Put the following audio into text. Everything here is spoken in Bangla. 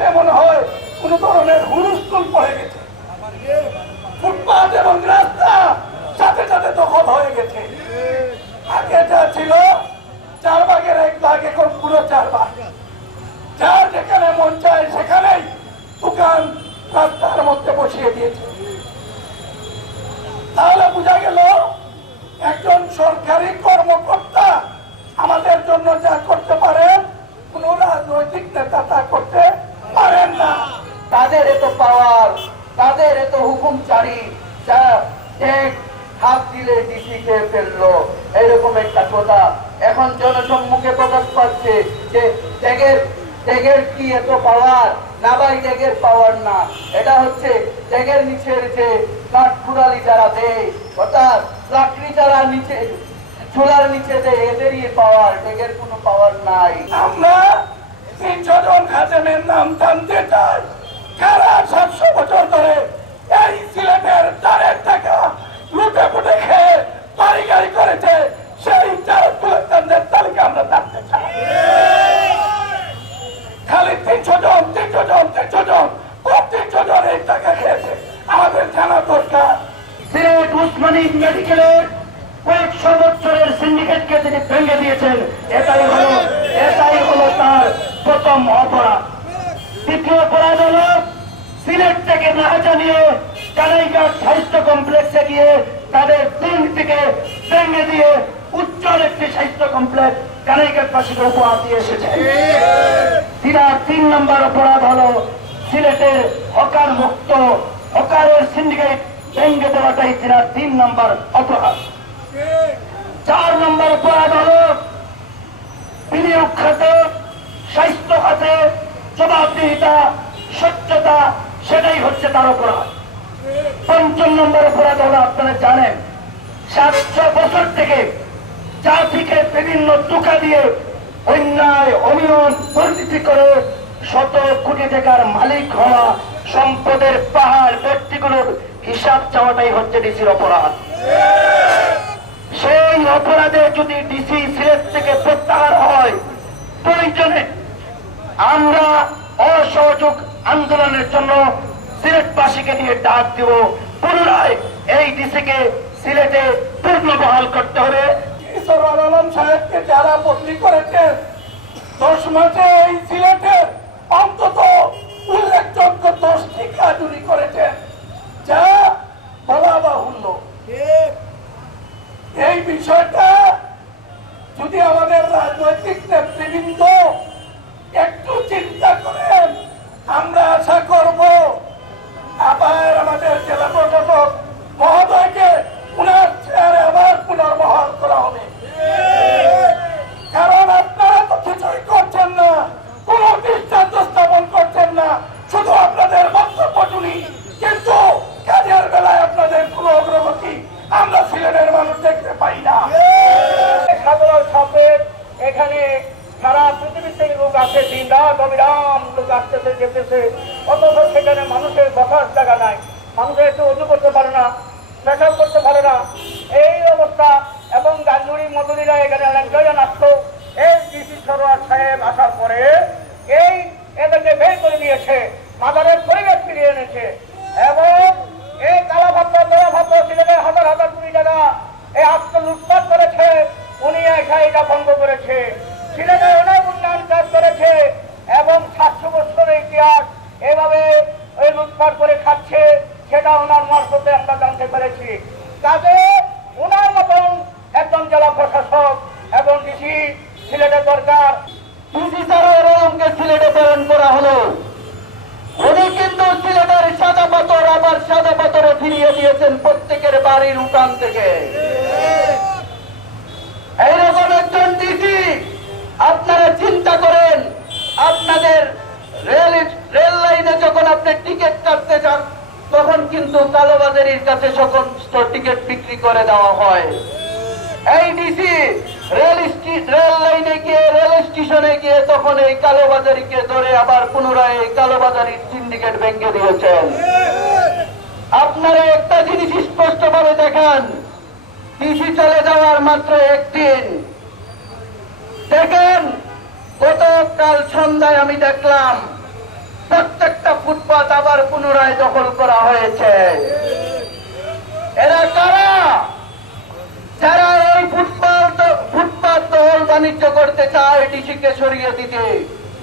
রাস্তাঘাটে মনে হয় কোন ধরনের হুলস্থুল পড়ে গেছে। ফুটপাত এবং রাস্তা সাথে সাথে দখল হয়ে গেছে। আগে যা ছিল 4 ভাগের 1 ভাগ, এখন পুরো 4 ভাগ। যার যেখানে মন চায় সেখানেই দোকান রাস্তার মধ্যে বসিয়ে দিয়েছে। তাহলে বোঝা গেল একজন সরকারি কর্মকর্তা আমাদের জন্য যা করতে পারেন কোন রাজনৈতিক নেতা তা করতে পারেন না। তাদের এত পাওয়ার, তাদের এত হুকুমচারী, যা হাত দিলে ডিসি খেয়ে ফেললো, এরকম একটা কথা এখন জনসম্মুখে প্রকাশ পাচ্ছে যে ট্যাগের কি এত পাওয়ার? না ভাই, ট্যাগের পাওয়ার না, এটা হচ্ছে ট্যাগের নিচের যে কাঠকুড়ালি যারা দেয়, অর্থাৎ লাকড়ি যারা নিচে চুলার নিচে দেয়, এদেরই পাওয়ার, ট্যাগের কোনো পাওয়ার নাই। আমরা 300 জন খাদেমের নাম জানতে চাই যারা 700 বছর ধরে এই সিলেটের তারের টাকা লুটে পুটে খেয়ে বাড়ি গাড়ি করেছে, সেই চার কুলেক্টরদের তালিকা আমরা জানতে চাই। খালি 300 জন 300 জন এই টাকা খেয়েছে, আমাদের জানা দরকার। সিলেট উসমানী মেডিকেলের কয়েকশো বছরের সিন্ডিকেটকে তিনি ভেঙে দিয়েছেন, এটাই হলো তার প্রথম অপরাধ। দ্বিতীয় অপরাধ হলো সিলেট থেকে না জানিয়ে কানাইঘাট স্বাস্থ্য কমপ্লেক্সে গিয়ে তাদের তিনটিকে ভেঙে দিয়ে উজ্জ্বল একটি স্বাস্থ্য কমপ্লেক্স কানাইঘাটবাসীকে উপহার দিয়ে এসেছে। 3 নম্বর অপরাধ হলো সিলেটের হকার মুক্ত হকারের সিন্ডিকেট ভেঙে দেওয়াটাই 3 নম্বর অপরাধ। 4 নম্বর অপরাধ হল বিনিয়োগ খাতে, স্বাস্থ্য খাতে জবাবদিহিতা, স্বচ্ছতা, সেটাই হচ্ছে তার অপরাধ। 5 নম্বর অপরাধ হলো, আপনারা জানেন 700 বছর থেকে জাতিকে বিভিন্ন টোকা দিয়ে অন্যায়, অনিয়ম, দুর্নীতি করে শত কোটি টাকার মালিক হওয়া, সম্পদের পাহাড় ব্যক্তিগুলোর হিসাব চাওয়াটাই হচ্ছে ডিসির অপরাধ। সেই অপরাধে যদি ডিসি সিলেট থেকে প্রত্যাহার হয়, প্রয়োজনে আমরা অসহযোগ আন্দোলনের জন্য সিলেটবাসীকে নিয়ে ডাক দিব। পুনরায় এই ডিসিকে সিলেটে পুনর্বহাল করতে হবে। সরওয়ার আলম সাহেবকে যারা বদলি করেছেন 10 মাসে এই সিলেটে অন্তত উল্লেখযোগ্য 10টি কাজুরি করেছেন, যা বলা বাহুল্য। এই বিষয়টা যদি আমাদের রাজনৈতিক নেতৃবৃন্দ একটু চিন্তা করেন, আমরা আশা করব আবার আমাদের জেলা প্রশাসক মহোদয়কে উনার চেয়ারে আবার পুনর্বহাল করা হবে। কারণ আপনারা তো কিছুই করছেন না, কোন দৃষ্টান্ত স্থাপন করছেন না, শুধু আপনাদের বক্তব্য শুনি, কিন্তু কাজের বেলায় আপনাদের কোন অগ্রগতি আমরা সিলেটের মানুষ দেখতে পাই না। সাধারণ সাপের এখানে সারা পৃথিবী থেকে লোক আসে, দিন রাত অবিরাম লোক আসতেছে যেতেছে, অথচ সেখানে মানুষের বসার জায়গা নাই, মানুষের একটু উজু করতে পারে না, পেশাব করতে পারে না, এই অবস্থা। এবং গাঞ্জুরি মজুরিরা এখানে ল্যাংটাইয়া আসতো। এই ডিসি সরোয়ার সাহেব আসার পরে এই এদেরকে বের করে দিয়েছে, মাদারের পরিবেশ ফিরিয়ে এনেছে এবং এই কালাভাত্তা দোয়াভাত্তা সিলেটের হাজার হাজার কোটি টাকা এই আত্ম লুটপাট করেছে, উনি এটা বন্ধ করেছে। সিলেটের অনেক উন্নয়ন কাজ করেছে এবং 700 বছরের ইতিহাস এভাবে ওই লুটপাট করে খাচ্ছে, সেটা ওনার মারফতে আমরা জানতে পেরেছি। কাজে ওনার মতন একজন জেলা প্রশাসক এবং ডিসি সিলেটের দরকার। ডিসি সরওয়ার আলমকে সিলেটে প্রেরণ করা হলো, উনি কিন্তু সিলেটের সাদা পাথর আবার সাদা পাথরে ফিরিয়ে দিয়েছেন প্রত্যেকের বাড়ির উঠান থেকে। এইরকম একজন ডিসি আপনারা চিন্তা করেন, আপনাদের রেল লাইনে যখন আপনি টিকিট কাটতে যান তখন কিন্তু কালোবাজারির কাছে সমস্ত টিকিট বিক্রি করে দেওয়া হয়। এই ডিসি রেল লাইনে গিয়ে, রেল স্টেশনে গিয়ে তখন এই কালোবাজারিকে ধরে আবার পুনরায় এই কালোবাজারির সিন্ডিকেট ভেঙে দিয়েছেন। আপনারা একটা জিনিস স্পষ্ট ভাবে দেখান, ডিসি চলে যাওয়ার মাত্র একদিন দেখেন, গতকাল সন্ধ্যায় আমি দেখলাম একটা ফুটপাত আবার পুনরায় দখল করা হয়েছে। এরা কারা? যারা এই ফুটপাত দখল বাণিজ্য করতে চায় ডিসিকে সরিয়ে দিতে।